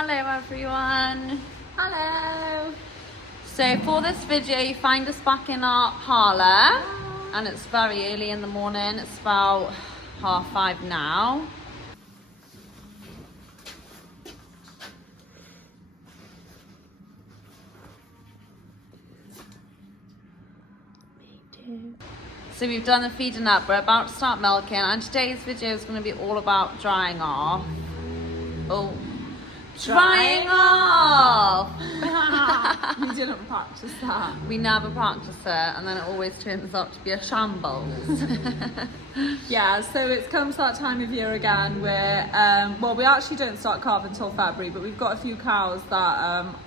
Hello everyone. Hello. So for this video you find us back in our parlour and it's very early in the morning. It's about 5:30 now. So we've done the feeding up, we're about to start milking, and today's video is going to be all about drying off. Oh, drying off! We didn't practice that. We never practice it, and then it always turns out to be a shambles. Yeah, so it's come to that time of year again where, well, we actually don't start calving until February, but we've got a few cows that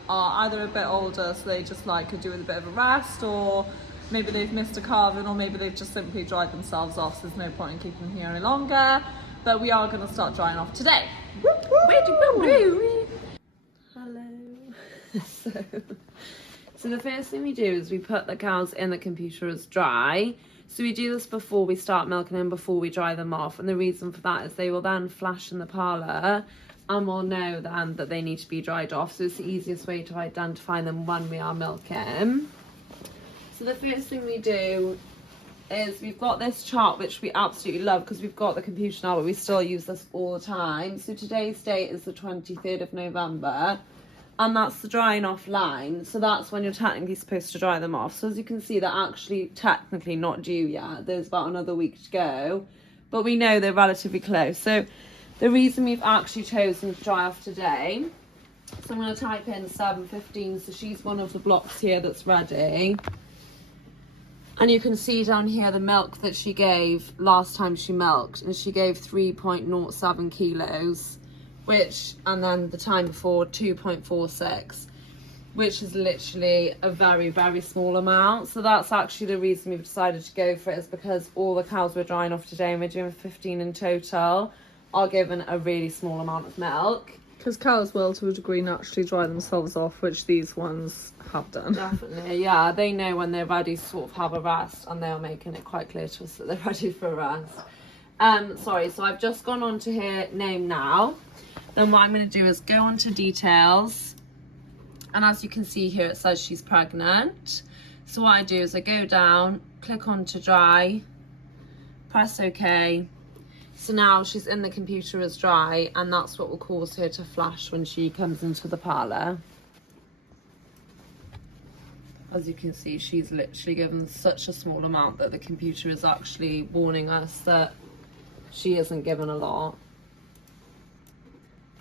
are either a bit older, so they just could do with a bit of a rest, or maybe they've missed a calving, or maybe they've just simply dried themselves off, so there's no point in keeping them here any longer. But we are going to start drying off today. Hello. So the first thing we do is we put the cows in the computer as dry. So we do this before we start milking them, before we dry them off. And the reason for that is they will then flash in the parlour and we'll know then that they need to be dried off. So it's the easiest way to identify them when we are milking. So the first thing we do is we've got this chart which we absolutely love because we've got the computer now, but we still use this all the time. So today's date is the 23rd of November, and that's the drying off line. So that's when you're technically supposed to dry them off. So as you can see, they're actually technically not due yet. There's about another week to go, but we know they're relatively close. So the reason we've actually chosen to dry off today, so I'm going to type in 7:15. So she's one of the blocks here that's ready. And you can see down here the milk that she gave last time she milked, and she gave 3.07 kilos, which, and then the time before 2.46, which is literally a very, very small amount. So that's actually the reason we've decided to go for it, is because all the cows we're drying off today, and we're doing 15 in total, are given a really small amount of milk. Because cows will, to a degree, naturally dry themselves off, which these ones have done. Definitely, yeah. They know when they're ready to sort of have a rest, and they are making it quite clear to us that they're ready for a rest. Sorry, so I've just gone on to her name now. Then what I'm going to do is go on to details. And as you can see here, it says she's pregnant. So what I do is I go down, click on to dry, press OK. So now she's in the computer as dry, and that's what will cause her to flash when she comes into the parlour. As you can see, she's literally given such a small amount that the computer is actually warning us that she isn't given a lot.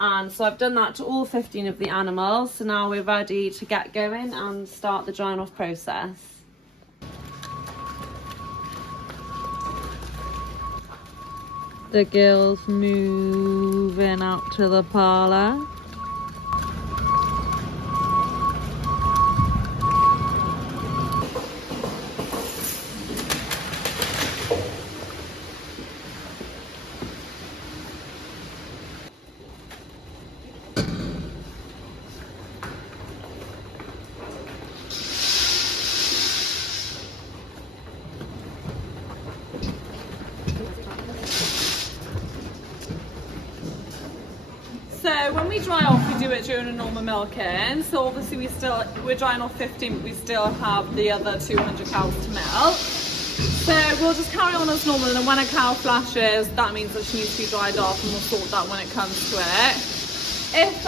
And so I've done that to all 15 of the animals. So now we're ready to get going and start the drying off process. The girls moving out to the parlour. So when we dry off, we do it during a normal milking. So obviously we're drying off 15, but we still have the other 200 cows to milk. So we'll just carry on as normal, and then when a cow flashes, that means that she needs to be dried off, and we'll sort that when it comes to it. If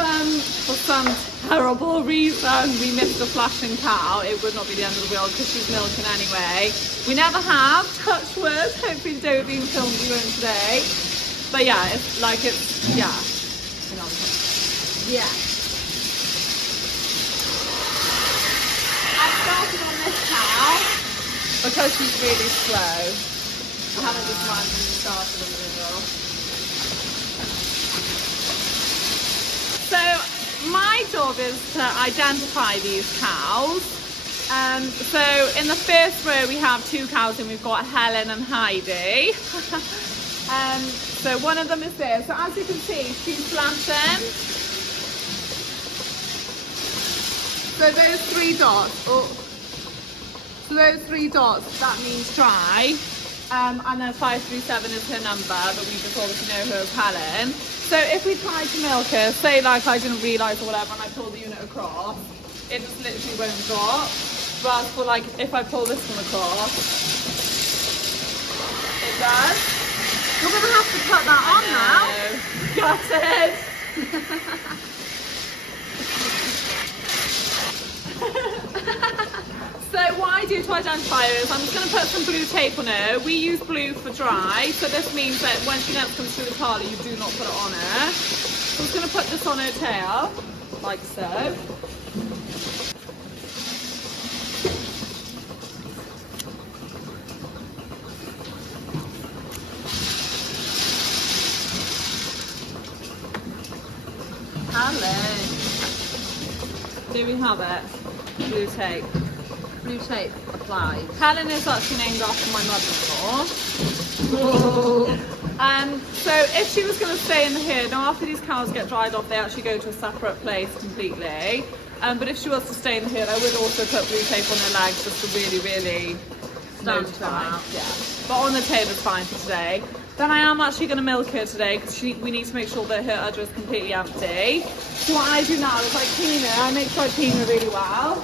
for some terrible reason we missed a flashing cow, it would not be the end of the world because she's milking anyway. We never have, touch wood, hopefully they don't being filmed you in today. But yeah, yeah. Yeah. I started on this cow because she's really slow. I haven't just randomly started in the middle. So my job is to identify these cows. So in the first row we have 2 cows, and we've got Helen and Heidi. So one of them is there. So as you can see, she's flashing. So those 3 dots, that means dry. And then 537 is her number, but we just obviously know her as Helen. So if we tried to milk her, say like I didn't realise or whatever and I pulled the unit across, it just literally won't drop. Whereas for like, if I pull this one across, it does. You're going to have to put that on now. Got it. So what I do to identify her is I'm just going to put some blue tape on her. We use blue for dry, so this means that when she next comes through the parlour, you do not put it on her. So I'm just going to put this on her tail, like so. Hello. There we have it, blue tape. Blue tape applied. Helen is actually named after my mother-in-law. So if she was going to stay in here, now after these cows get dried off, they actually go to a separate place completely. But if she was to stay in here, I would also put blue tape on her legs just to really, really Stand notify. them out. Yeah. But on the tape is fine for today. Then I am actually going to milk her today because we need to make sure that her udder is completely empty. So what I do now is I clean her. I make sure I clean her really well.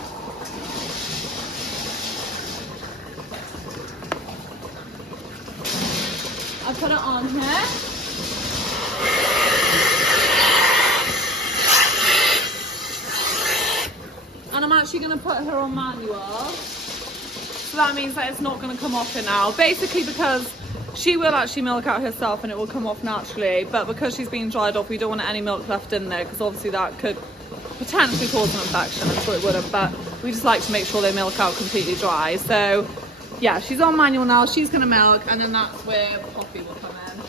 I put it on her. And I'm actually going to put her on manual. So that means that it's not going to come off her now. Basically because she will actually milk out herself and it will come off naturally. But because she's being dried off, we don't want any milk left in there because obviously that could potentially cause an infection. I'm sure it would have, but we just like to make sure they milk out completely dry. So yeah, she's on manual now. She's going to milk and then that's where Poppy will come in.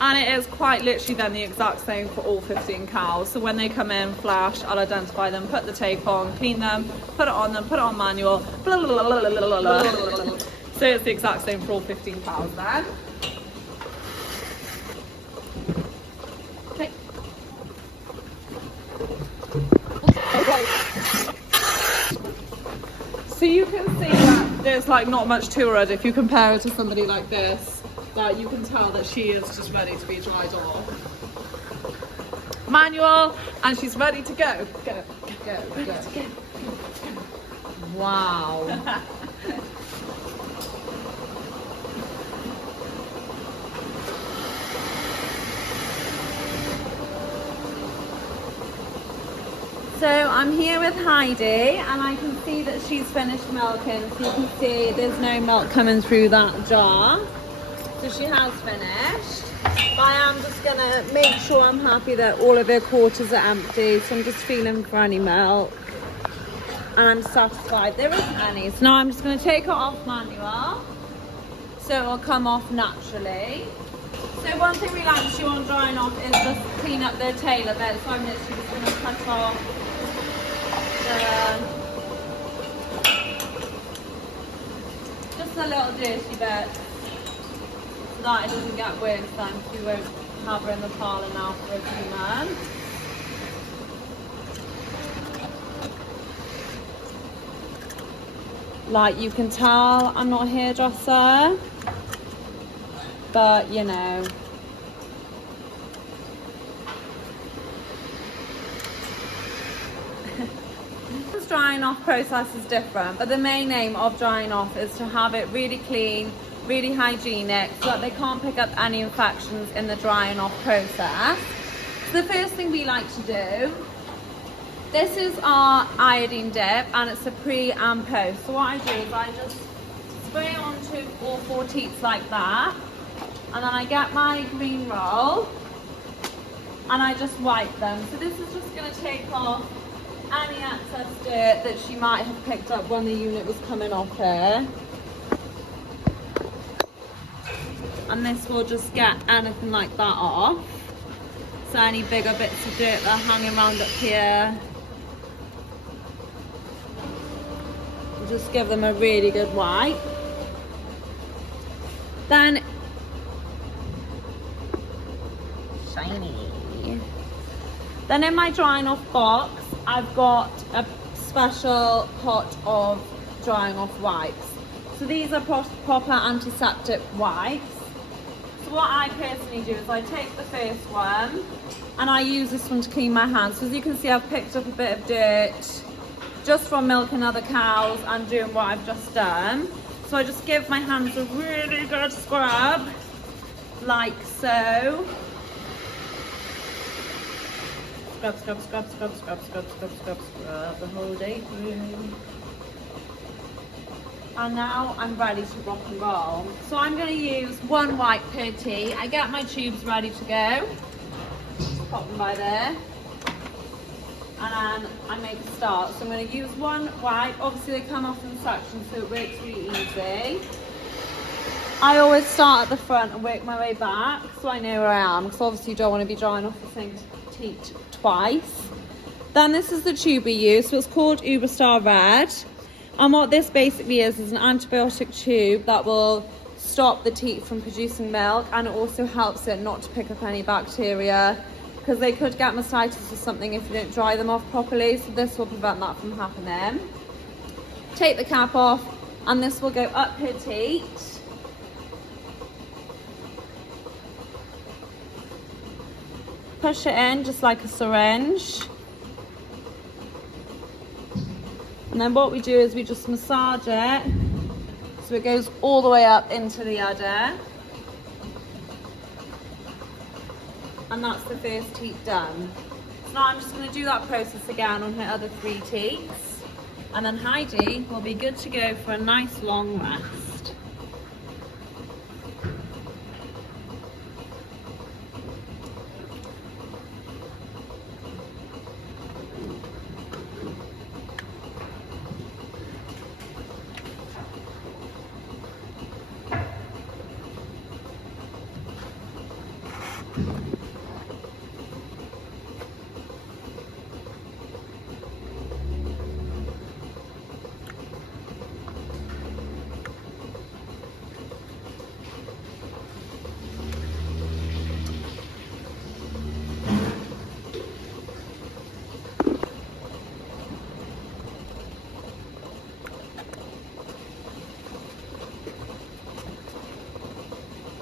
And it is quite literally then the exact same for all 15 cows. So when they come in, flash, I'll identify them, put the tape on, clean them, put it on them, put it on manual. Blah, blah, blah, blah, blah, blah, blah. So it's the exact same for all 15 cows then. Okay. Okay. So you can see that there's like not much to her if you compare her to somebody like this. Like you can tell that she is just ready to be dried off. Manual, and she's ready to go. Go, go, go, go. Wow. So I'm here with Heidi and I can see that she's finished milking. So you can see there's no milk coming through that jar. So she has finished. But I am just gonna make sure I'm happy that all of her quarters are empty. So I'm just feeling for any milk. And I'm satisfied there isn't any. So now I'm just gonna take it off manual. So it will come off naturally. So one thing we like to do on drying off is just clean up their tail a bit. So I'm literally just gonna cut off just a little dirty bit. That it doesn't get worse then because we won't have her in the parlour now for a few months. Like you can tell I'm not a hairdresser, but you know. This drying off process is different, but the main aim of drying off is to have it really clean, really hygienic so that they can't pick up any infections in the drying off process. So the first thing we like to do, this is our iodine dip and it's a pre and post. So what I do is I just spray it onto all 4 teats like that and then I get my green roll and I just wipe them. So this is just going to take off any excess dirt that she might have picked up when the unit was coming off her. And this will just get anything like that off. So any bigger bits of dirt that are hanging around up here. We'll just give them a really good wipe. Then, shiny. Then in my drying off box, I've got a special pot of drying off wipes. So these are proper antiseptic wipes. So So what I personally do is I take the first one and I use this one to clean my hands. So as you can see, I've picked up a bit of dirt just from milking other cows and doing what I've just done. So I just give my hands a really good scrub, like so. Scrub, scrub, scrub, scrub, scrub, scrub, scrub, scrub, scrub the whole day through. And now I'm ready to rock and roll. So I'm going to use 1 wipe per tea. I get my tubes ready to go. Just pop them by there. And then I make a start. So I'm going to use 1 wipe. Obviously they come off in sections, so it works really easy. I always start at the front and work my way back so I know where I am, because obviously you don't want to be drying off the same teat twice. Then this is the tube we use. So it's called Uberstar Red. And what this basically is an antibiotic tube that will stop the teat from producing milk, and it also helps it not to pick up any bacteria, because they could get mastitis or something if you don't dry them off properly. So this will prevent that from happening. Take the cap off and this will go up her teat. Push it in just like a syringe. And then what we do is we just massage it so it goes all the way up into the udder. And that's the first teat done. So now I'm just going to do that process again on her other 3 teats. And then Heidi will be good to go for a nice long rest.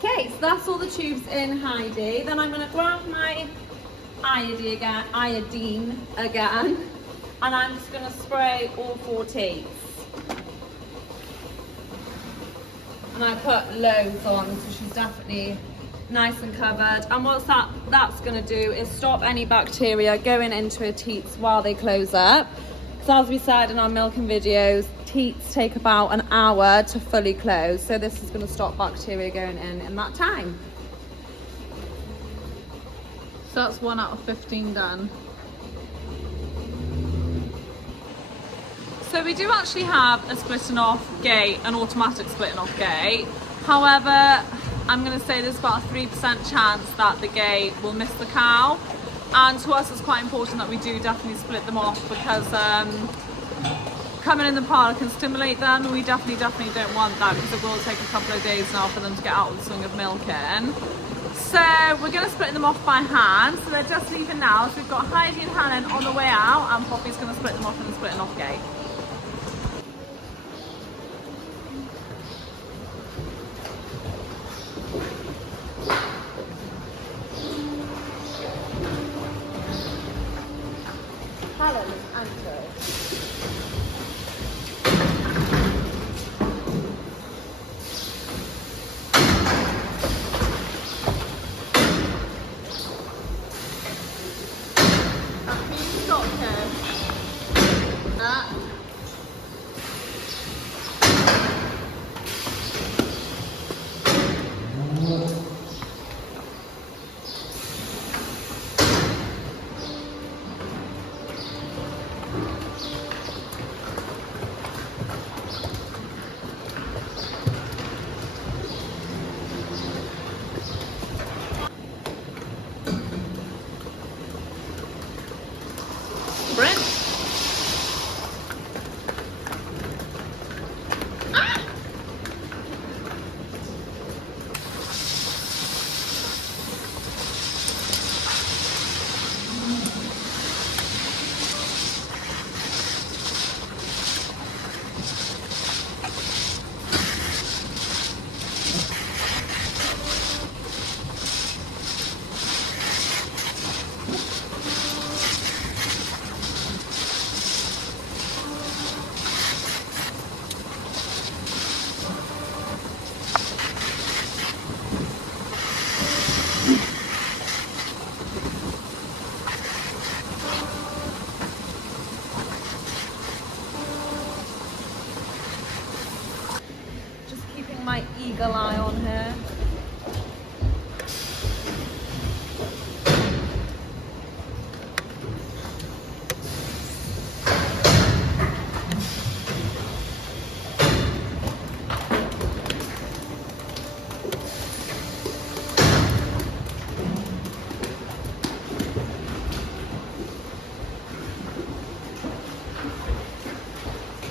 Okay, so that's all the tubes in Heidi. Then I'm going to grab my iodine again, and I'm just going to spray all 4 teats. And I put loads on, so she's definitely nice and covered. And what that's going to do is stop any bacteria going into her teats while they close up. So as we said in our milking videos, teats take about an hour to fully close. So this is going to stop bacteria going in that time. So that's 1 out of 15 done. So we do actually have a splitting off gate, an automatic splitting off gate. However, I'm going to say there's about a 3% chance that the gate will miss the cow. And to us it's quite important that we do definitely split them off, because coming in the parlor can stimulate them, and we definitely don't want that, because it will take a couple of days now for them to get out of the swing of milking. So we're going to split them off by hand. So they're just leaving now. So we've got Heidi and Helen on the way out, and Poppy's going to split them off in the splitting off gate. Helen is anchored. eagle eye on her.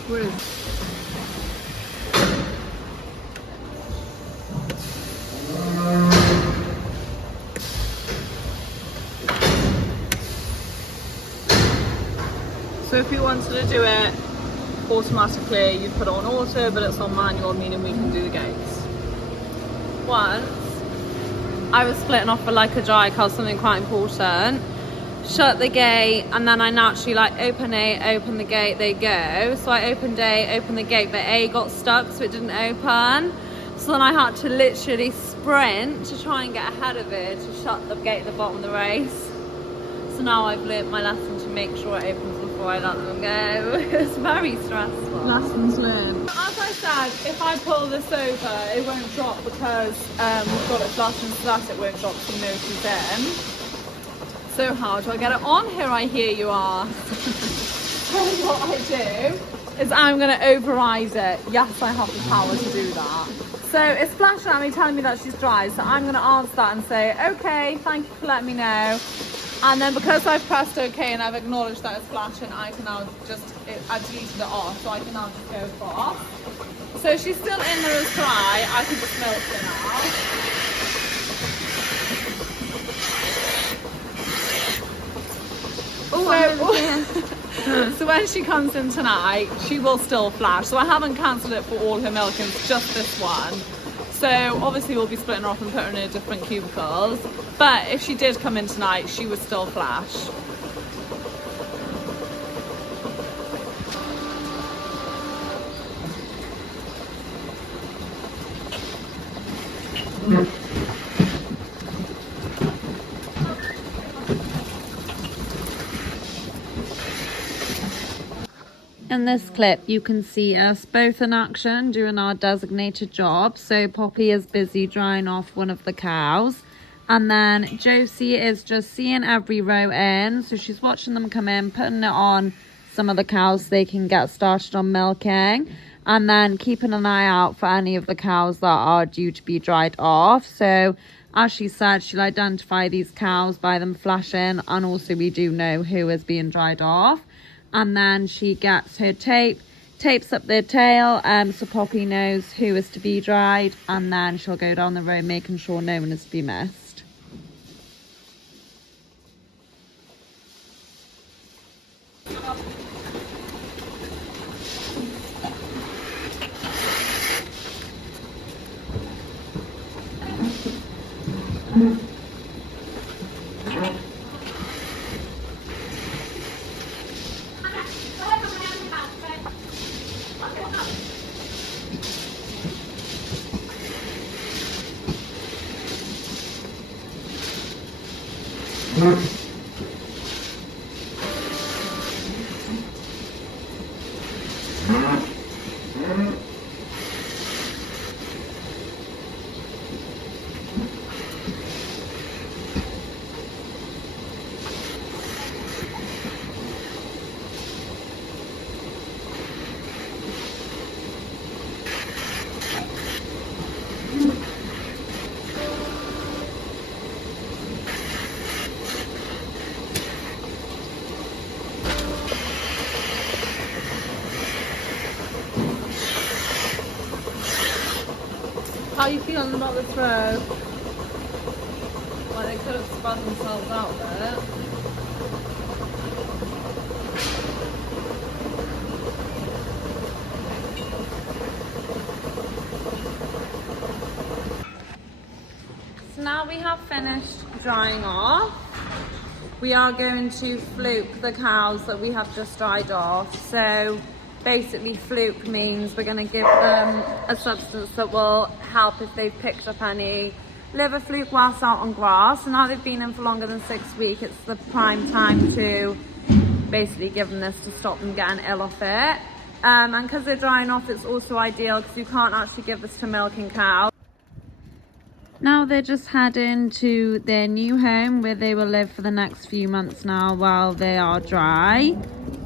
Where is So if you wanted to do it automatically, you'd put it on auto, but it's on manual, meaning we can do the gates. once I was splitting off for like a dry cow, something quite important, shut the gate, and then I naturally like open the gate, they go. So I opened the gate, but A got stuck, so it didn't open. So then I had to literally sprint to try and get ahead of it to shut the gate at the bottom of the race. So now I've learnt my lesson to make sure it opens before I let them go. It's very stressful. Lessons learned. As I said, if I pull this over, it won't drop because we've got it flattened so that it won't drop, so you know she's in. So how do I get it on? Here I hear you are. So what I do is I'm going to override it. Yes, I have the power to do that. So it's flashing at me, telling me that she's dry. So I'm going to answer that and say, okay, thank you for letting me know. And then because I've pressed okay and I've acknowledged that it's flashing, I can now I've deleted it off, so I can now just go across. So she's still in there as dry. I can just milk her now. So when she comes in tonight, she will still flash. So I haven't cancelled it for all her milkings, just this one. So obviously we'll be splitting her off and putting her in different cubicles. But if she did come in tonight, she would still flash. In this clip, you can see us both in action doing our designated job. So Poppy is busy drying off one of the cows. And then Josie is just seeing every row in. So she's watching them come in, putting it on some of the cows so they can get started on milking. And then keeping an eye out for any of the cows that are due to be dried off. So as she said, she'll identify these cows by them flashing. And also we do know who is being dried off. And then she gets her tapes up their tail, so Poppy knows who is to be dried, and then she'll go down the road making sure no one is to be missed. How are you feeling about this row? Well, they could have spread themselves out there. So now we have finished drying off. We are going to fluke the cows that we have just dried off. So basically fluke means we're going to give them a substance that will help if they've picked up any liver fluke whilst out on grass. And now they've been in for longer than 6 weeks, it's the prime time to basically give them this to stop them getting ill off it. And because they're drying off, it's also ideal because you can't actually give this to milking cows. Now they're just heading to their new home where they will live for the next few months now while they are dry.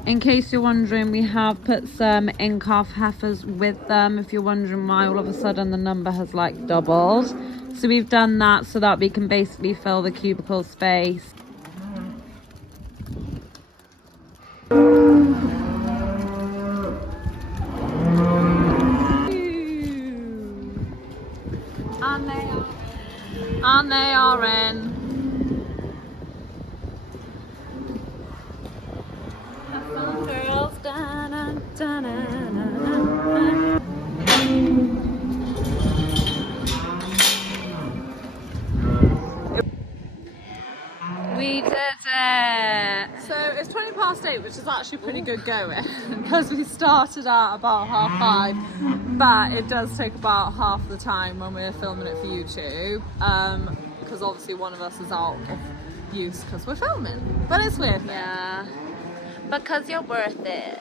In case you're wondering, we have put some in-calf heifers with them, if you're wondering why all of a sudden the number has like doubled. So we've done that so that we can basically fill the cubicle space. And they are in. Girls, we did it. So it's 8:20, which is actually pretty good going because we started at about 5:30, but it does take about half the time when we're filming it for YouTube, because obviously one of us is out of use because we're filming, but it's worth it. Yeah, because you're worth it.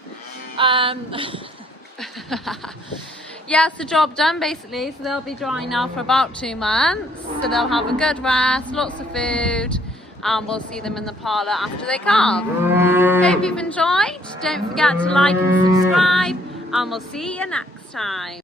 Yeah, it's the job done basically. So they'll be dry now for about 2 months. So they'll have a good rest, lots of food, and we'll see them in the parlour after they calve. Hope you've enjoyed. Don't forget to like and subscribe, and we'll see you next time.